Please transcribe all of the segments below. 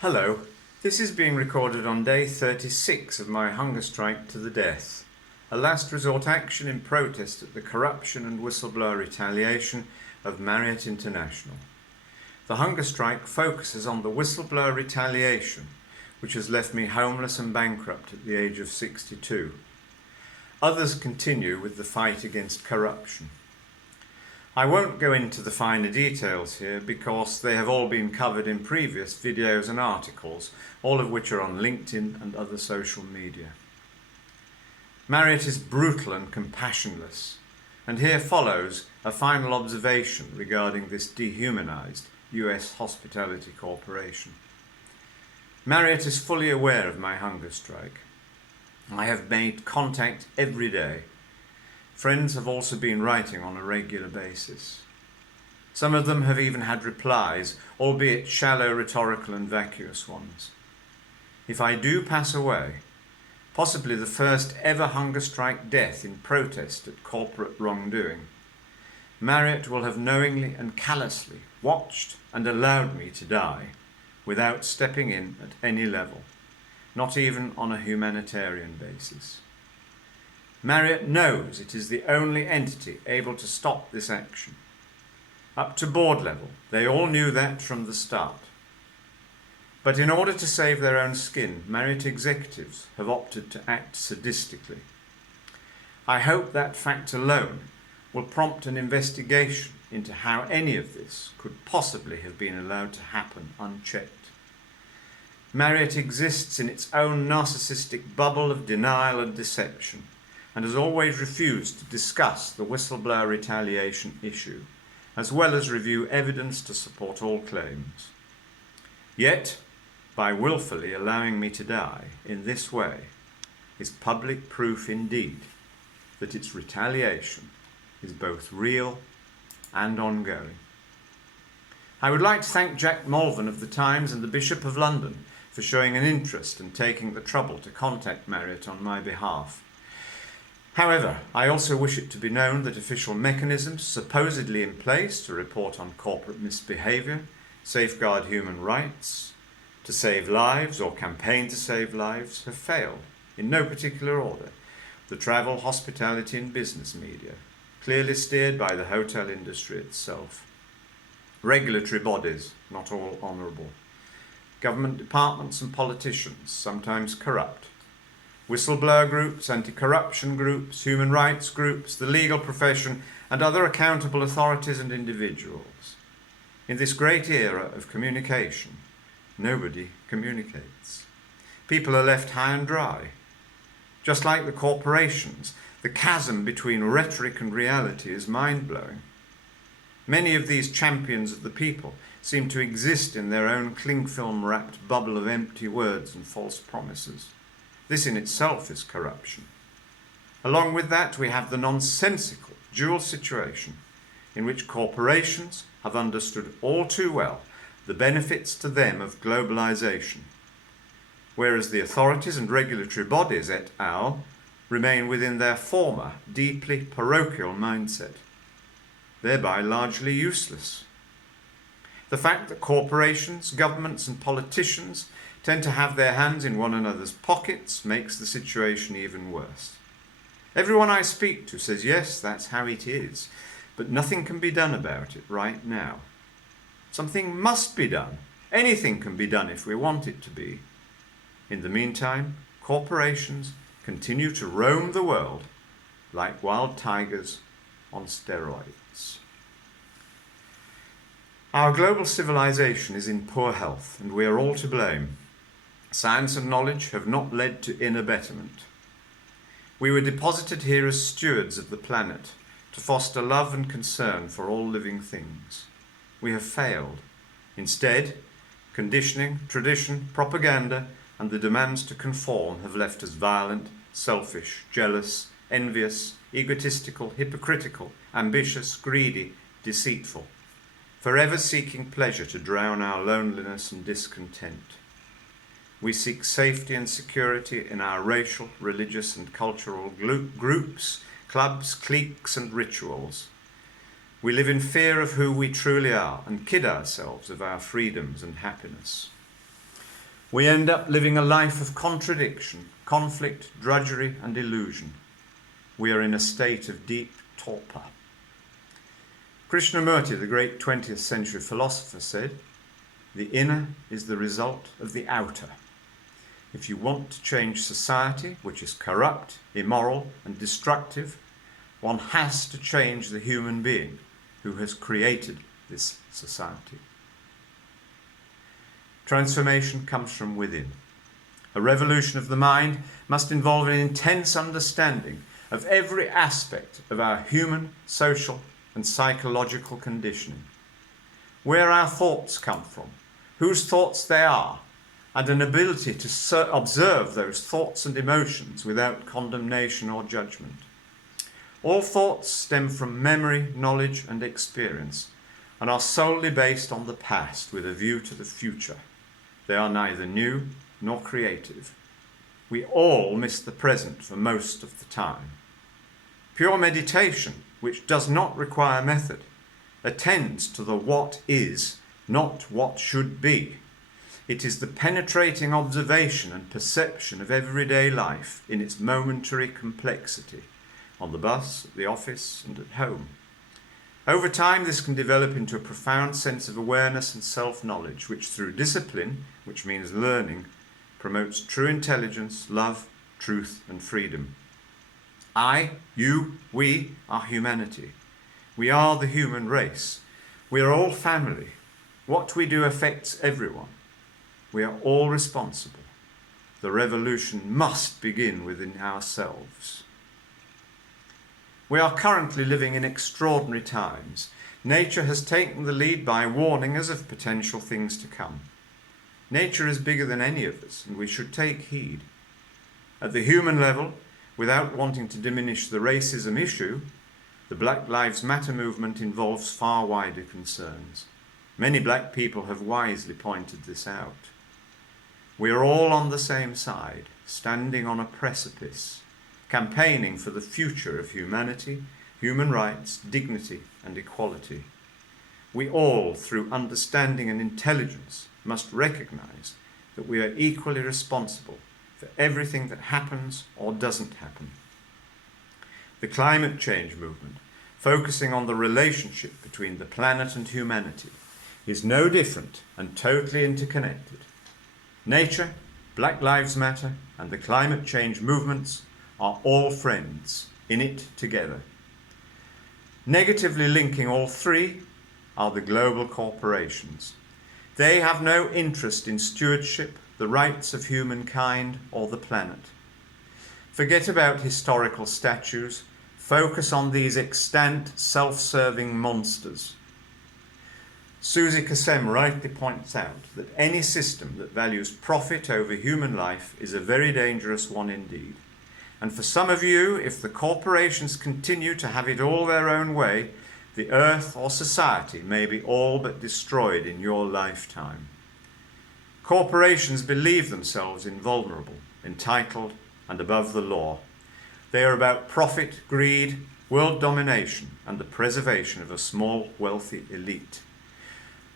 Hello, this is being recorded on day 36 of my hunger strike to the death, a last resort action in protest at the corruption and whistleblower retaliation of Marriott International. The hunger strike focuses on the whistleblower retaliation, which has left me homeless and bankrupt at the age of 62. Others continue with the fight against corruption. I won't go into the finer details here because they have all been covered in previous videos and articles, all of which are on LinkedIn and other social media. Marriott is brutal and compassionless, and here follows a final observation regarding this dehumanized US hospitality corporation. Marriott is fully aware of my hunger strike. I have made contact every day. Friends have also been writing on a regular basis. Some of them have even had replies, albeit shallow, rhetorical and vacuous ones. If I do pass away, possibly the first ever hunger strike death in protest at corporate wrongdoing, Marriott will have knowingly and callously watched and allowed me to die without stepping in at any level, not even on a humanitarian basis. Marriott knows it is the only entity able to stop this action. Up to board level, they all knew that from the start. But in order to save their own skin, Marriott executives have opted to act sadistically. I hope that fact alone will prompt an investigation into how any of this could possibly have been allowed to happen unchecked. Marriott exists in its own narcissistic bubble of denial and deception, and has always refused to discuss the whistleblower retaliation issue, as well as review evidence to support all claims. Yet, by willfully allowing me to die in this way, is public proof indeed that its retaliation is both real and ongoing. I would like to thank Jack Malvern of the Times and the Bishop of London for showing an interest and taking the trouble to contact Marriott on my behalf. However, I also wish it to be known that official mechanisms supposedly in place to report on corporate misbehaviour, safeguard human rights, to save lives or campaign to save lives have failed, in no particular order. The travel, hospitality and business media, clearly steered by the hotel industry itself. Regulatory bodies, not all honourable. Government departments and politicians, sometimes corrupt. Whistleblower groups, anti-corruption groups, human rights groups, the legal profession, and other accountable authorities and individuals. In this great era of communication, nobody communicates. People are left high and dry. Just like the corporations, the chasm between rhetoric and reality is mind-blowing. Many of these champions of the people seem to exist in their own cling film-wrapped bubble of empty words and false promises. This in itself is corruption. Along with that, we have the nonsensical dual situation in which corporations have understood all too well the benefits to them of globalization, whereas the authorities and regulatory bodies et al. Remain within their former, deeply parochial mindset, thereby largely useless. The fact that corporations, governments and politicians tend to have their hands in one another's pockets makes the situation even worse. Everyone I speak to says, yes, that's how it is, but nothing can be done about it right now. Something must be done. Anything can be done if we want it to be. In the meantime, corporations continue to roam the world like wild tigers on steroids. Our global civilization is in poor health, and we are all to blame. Science and knowledge have not led to inner betterment. We were deposited here as stewards of the planet to foster love and concern for all living things. We have failed. Instead, conditioning, tradition, propaganda, and the demands to conform have left us violent, selfish, jealous, envious, egotistical, hypocritical, ambitious, greedy, deceitful, forever seeking pleasure to drown our loneliness and discontent. We seek safety and security in our racial, religious and cultural groups, clubs, cliques and rituals. We live in fear of who we truly are and kid ourselves of our freedoms and happiness. We end up living a life of contradiction, conflict, drudgery, and illusion. We are in a state of deep torpor. Krishnamurti, the great 20th century philosopher, said, "The inner is the result of the outer." If you want to change society, which is corrupt, immoral, and destructive, one has to change the human being who has created this society. Transformation comes from within. A revolution of the mind must involve an intense understanding of every aspect of our human, social, and psychological conditioning. Where our thoughts come from, whose thoughts they are, and an ability to observe those thoughts and emotions without condemnation or judgment. All thoughts stem from memory, knowledge, and experience, and are solely based on the past with a view to the future. They are neither new nor creative. We all miss the present for most of the time. Pure meditation, which does not require method, attends to the what is, not what should be. It is the penetrating observation and perception of everyday life in its momentary complexity, on the bus, at the office, and at home. Over time, this can develop into a profound sense of awareness and self-knowledge, which through discipline, which means learning, promotes true intelligence, love, truth, and freedom. I, you, we are humanity. We are the human race. We are all family. What we do affects everyone. We are all responsible. The revolution must begin within ourselves. We are currently living in extraordinary times. Nature has taken the lead by warning us of potential things to come. Nature is bigger than any of us, and we should take heed. At the human level, without wanting to diminish the racism issue, the Black Lives Matter movement involves far wider concerns. Many black people have wisely pointed this out. We are all on the same side, standing on a precipice, campaigning for the future of humanity, human rights, dignity, and equality. We all, through understanding and intelligence, must recognize that we are equally responsible for everything that happens or doesn't happen. The climate change movement, focusing on the relationship between the planet and humanity, is no different and totally interconnected. Nature, Black Lives Matter, and the climate change movements are all friends, in it together. Negatively linking all three are the global corporations. They have no interest in stewardship, the rights of humankind, or the planet. Forget about historical statues. Focus on these extant, self-serving monsters. Susie Kassem rightly points out that any system that values profit over human life is a very dangerous one indeed. And for some of you, if the corporations continue to have it all their own way, the earth or society may be all but destroyed in your lifetime. Corporations believe themselves invulnerable, entitled, and above the law. They are about profit, greed, world domination, and the preservation of a small, wealthy elite.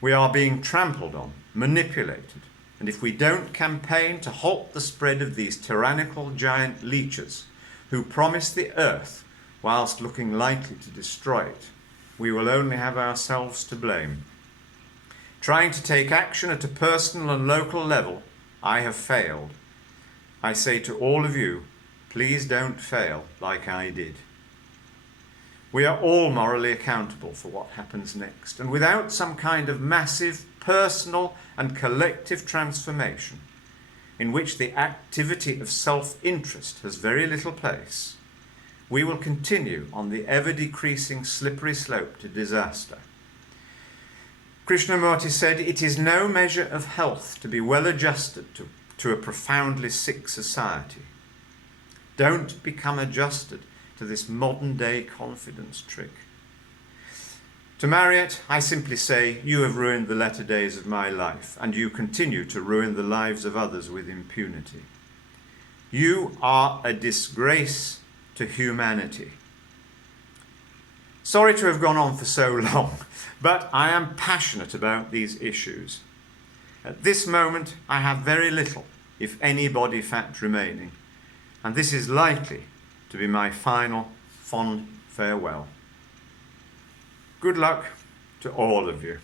We are being trampled on, manipulated, and if we don't campaign to halt the spread of these tyrannical giant leeches who promise the earth whilst looking likely to destroy it, we will only have ourselves to blame. Trying to take action at a personal and local level, I have failed. I say to all of you, please don't fail like I did. We are all morally accountable for what happens next, and without some kind of massive personal and collective transformation, in which the activity of self-interest has very little place, we will continue on the ever-decreasing slippery slope to disaster. Krishnamurti said, "It is no measure of health to be well adjusted to a profoundly sick society. Don't become adjusted to this modern-day confidence trick." To Marriott, I simply say, you have ruined the latter days of my life, and you continue to ruin the lives of others with impunity. You are a disgrace to humanity. Sorry to have gone on for so long, but I am passionate about these issues. At this moment I have very little, if any, body fat remaining, and this is likely to be my final fond farewell. Good luck to all of you.